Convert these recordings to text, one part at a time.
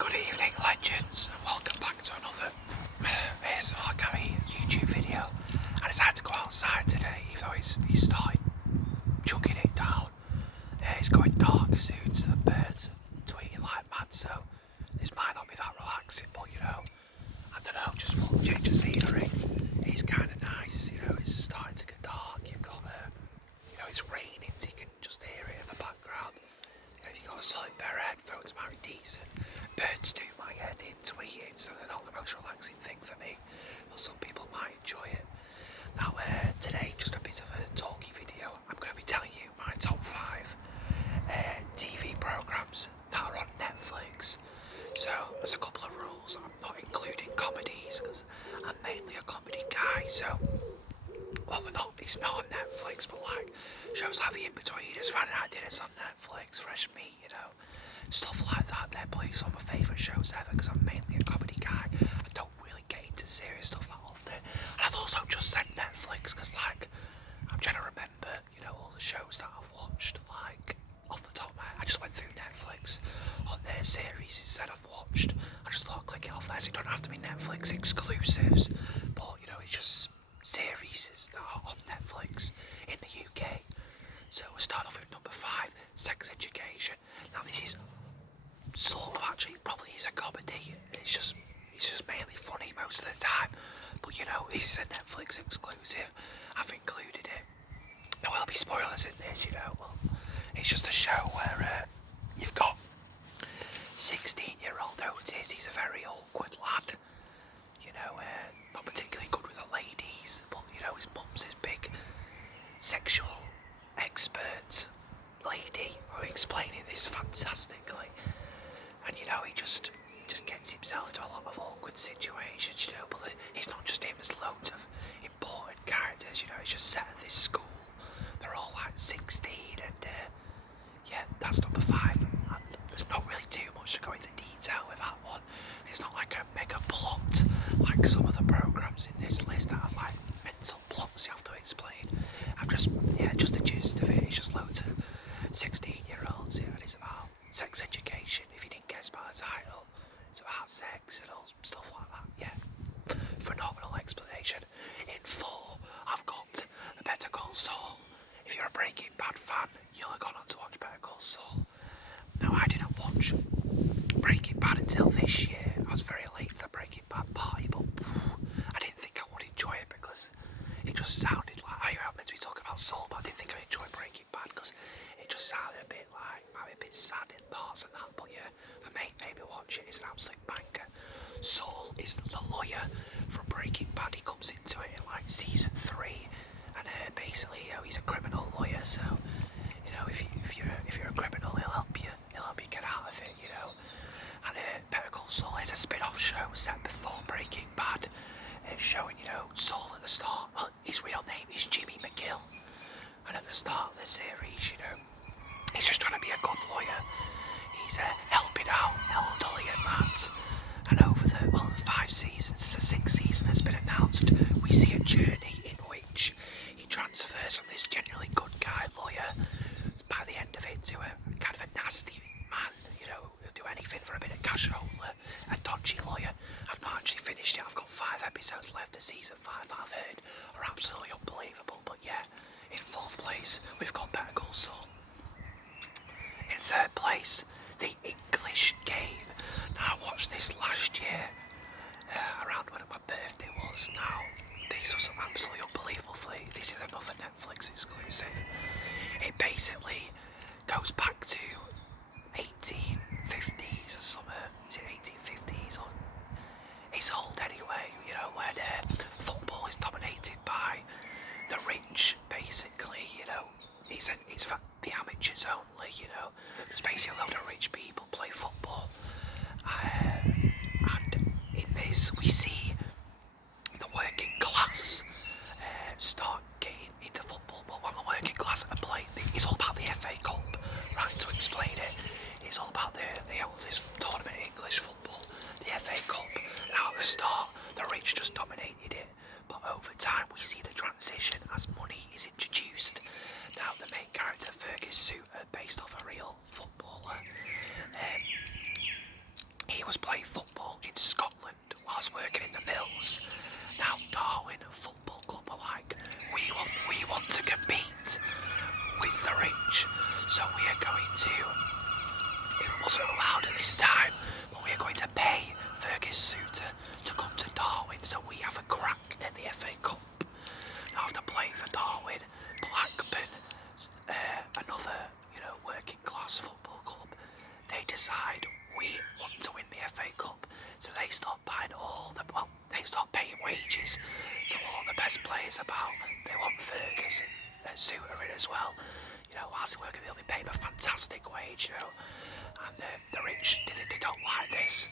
Good evening, legends, and welcome back to another ASMR Cammy YouTube video. I decided to go outside today, even though it's started chucking it down. It's going dark soon, so the birds are tweeting like mad, so this might not be that relaxing, but you know, I don't know, just want to change the scenery. It's kind of nice, you know, it's starting to get dark. You've got, you know, it's raining, so you can just hear it in the background. If you've got a solid pair of headphones, it might be decent. Birds do my head in tweeting, so they're not the most relaxing thing for me, but some people might enjoy it. Now, today, just a bit of a talky video. I'm going to be telling you my top 5 TV programmes that are on Netflix. So, there's a couple of rules. I'm not including comedies, because I'm mainly a comedy guy, so... Well, it's not on Netflix, but like shows like The In-Betweeners, Friday Night Dinners on Netflix, Fresh Meat, you know, stuff like that. They're probably some of my favourite shows ever because I'm mainly a comedy guy. I don't really get into serious stuff that often. And I've also just said Netflix because, like, I'm trying to remember, you know, all the shows that I've watched, like, off the top of my head. I just went through Netflix on their series instead I've watched. I just thought I'd click it off there, so it don't have to be Netflix exclusives, but, you know, it's just series that are on Netflix in the UK. So we'll start off with number 5, Sex Education. Now this is sort of actually probably is a comedy. It's just mainly funny most of the time. But you know, this is a Netflix exclusive. I've included it. There will be spoilers in this, you know. Well, it's just a show where you've got 16-year-old Otis. He's a very awkward lad. You know, not particularly good with the ladies, but you know, his mum's this big sexual expert lady who explaining this fantastically. And you know, he just gets himself into a lot of awkward situations, you know, but he's not just him, there's loads of important characters, you know, it's just set at this school. They're all like 16 and yeah, that's number 5. And there's not really too much to go into detail with that one. It's not like a mega plot like some of the programmes in this list that have like mental plots you have to explain. Just the gist of it. It's just loads of 16-year-olds here, and it's about sex education. If you didn't guess by the title, it's about sex and all stuff like that. Yeah, phenomenal explanation. In 4, I've got Better Call Saul. If you're a Breaking Bad fan, you'll have gone on to watch Better Call Saul. Now, I didn't watch Breaking Bad until this year. I was very late to the Breaking Bad party, but I didn't think I would enjoy it because it just sounded like I meant to be talking about Saul, but I didn't think I'd enjoy Breaking Bad because it just sounded a bit like might be a bit sad in parts and that. But yeah, my mate made me watch it. It's an absolute banger. Saul is the lawyer from Breaking Bad. He comes into it in like season 3, and basically, you know, he's a criminal lawyer. So, you know, if you're a criminal, he'll help you get out of it. You know. And Better Call Saul is a spin-off show set before Breaking Bad, showing, you know, Saul at the start. Well, his real name is Jimmy McGill, and at the start of the series, you know, he's just trying to be a good lawyer. He's helping out elderly and that. And over the 5 seasons, there's a 6th season that's been announced. We see a journey in which he transfers from this genuinely good guy lawyer by the end of it to a kind of a nasty man, you know, who'll do anything for a bit of cash only, a dodgy lawyer. I've not actually finished it. I've got 5 episodes left of season 5 that I've heard are absolutely unbelievable. But yeah, in 4th place, we've got Better Call Saul. In 3rd place, The English Game. Now, I watched this last year, around when my birthday was. Now, this was absolutely unbelievable. This is another Netflix exclusive. It basically goes back to 1850s or something. Is it 1850s or? It's old anyway, you know, when football is dominated by the rich, basically, you know. It's for the amateurs only, you know. There's basically a load of rich people play football. And in this, we see the working class start getting into football. But when the working class are playing, it's all about the FA Cup, right? To explain it, it's all about the oldest tournament in English football, the FA Cup. Now at the start, the rich just dominated it, but over time we see the transition as money is introduced. Now the main character, Ferguson, based off a real footballer, he was wasn't allowed at this time, but we are going to pay Ferguson to come to Darwin, so we have a crack at the FA Cup. Now, after playing for Darwin, Blackburn, another, working class football club, they decide we want to win the FA Cup, so they start paying wages to all the best players about. They want Ferguson, Suter in as well. Heisenberg, they only pay him a fantastic wage, and the rich, they don't like this.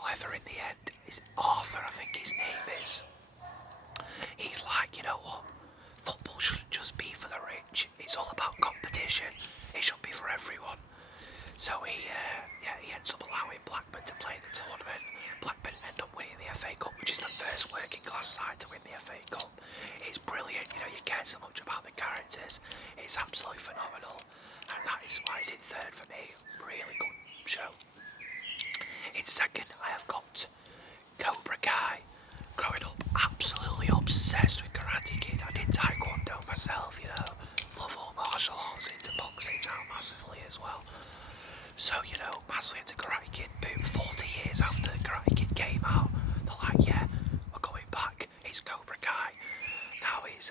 However, in the end, it's Arthur, I think his name is. He's like, you know what? Football shouldn't just be for the rich. It's all about competition. It should be for everyone. So he ends up allowing Blackburn to play the tournament. Blackburn end up winning the FA Cup, which is the first working class side to win the FA Cup. It's brilliant. You care so much about the characters. It's absolutely phenomenal, and that is why it's in third for me. Really good show. In second, I have got Cobra Kai. Growing up, absolutely obsessed with Karate Kid. I did Taekwondo myself, love all martial arts, into boxing now massively as well. So, massively into Karate Kid. Boom, 40 years after Karate Kid came out, they're like, yeah, we're going back. It's Cobra Kai. Now it's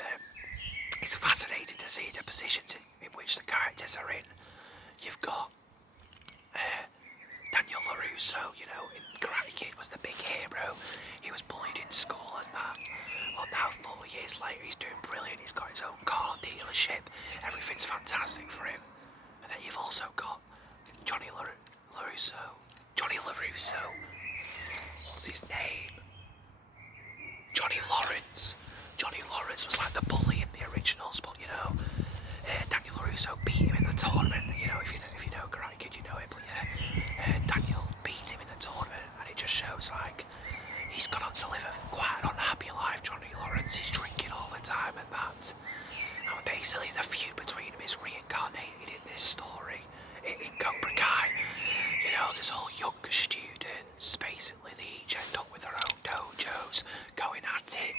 fascinating to see the positions in which the characters are in. You've got Daniel LaRusso, in Karate Kid was the big hero. He was bullied in school and that. Well, now 4 years later, he's doing brilliant. He's got his own car dealership. Everything's fantastic for him. And then you've also got Johnny LaRusso. What's his name? Johnny Lawrence. Johnny Lawrence was like the bully in the originals, but Daniel LaRusso beat him in the tournament. If you know Karate Kid, you know him. But Daniel beat him in the tournament, and it just shows like he's gone on to live quite an unhappy life. Johnny Lawrence, he's drinking all the time and that. And basically, the feud between them is reincarnated in this story in Cobra Kai. There's all young students. Basically, they each end up with their own dojos, going at it.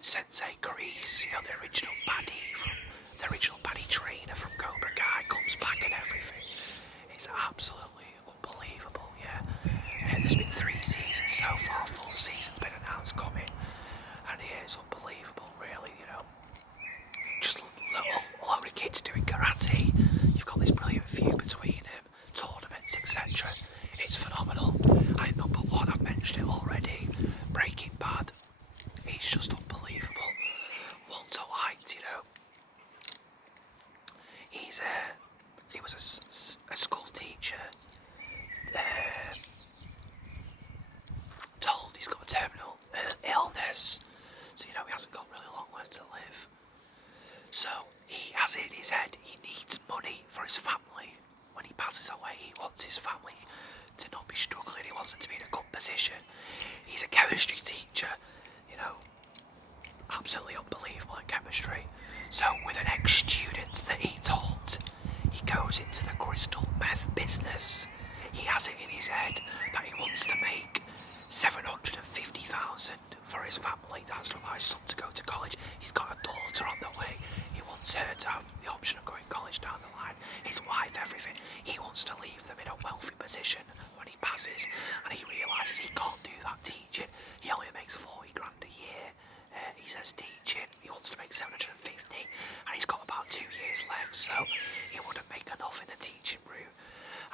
Sensei Grease, the original baddie trainer from Cobra Kai, comes back and everything. It's absolutely unbelievable, yeah. There's been 3 seasons so far, 4th season's been announced coming, and it's unbelievable, really, Just a load of kids doing karate. You've got this brilliant feud between them, tournaments, etc. It's phenomenal. And number 1, I've mentioned it already, Breaking Bad. It's just unbelievable. Walter White, he was a school teacher, told he's got a terminal illness, so he hasn't got really long left to live. So he has it in his head, he needs money for his family. When he passes away, he wants his family to not be struggling, he wants them to be in a good position. He's a chemistry teacher, absolutely unbelievable at chemistry. So with an ex-student that he taught, he goes into the crystal meth business. He has it in his head that he wants to make $750,000 for his family. That's to allow his son to go to college. He's got a daughter on the way. He wants her to have the option of going to college down the line. His wife, everything. He wants to leave them in a wealthy position when he passes, and he realises he can't do that teaching. He only makes 40 grand a year. He says teaching, he wants to make 750, and he's got about 2 years left, so he wouldn't make enough in the teaching route.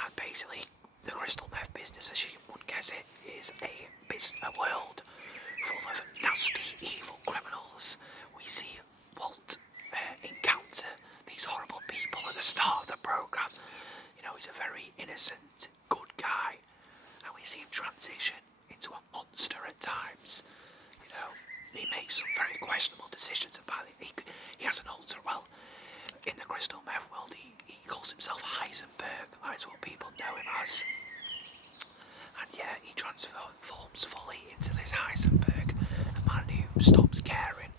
And basically, the crystal meth business, as you would guess it, is a world full of nasty, evil criminals. We see Walt encounter these horrible people at the start of the programme. He's a very innocent, good guy, and we see him transition into a monster at times. He makes some very questionable decisions about it. He has an alter, in the crystal meth world, he calls himself Heisenberg. That's what people know him as. And yeah, he transforms fully into this Heisenberg, a man who stops caring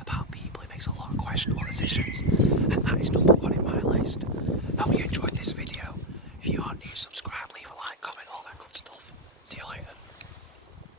about people. He makes a lot of questionable decisions, and that is number 1 in my list. I hope you enjoyed this video. If you are new,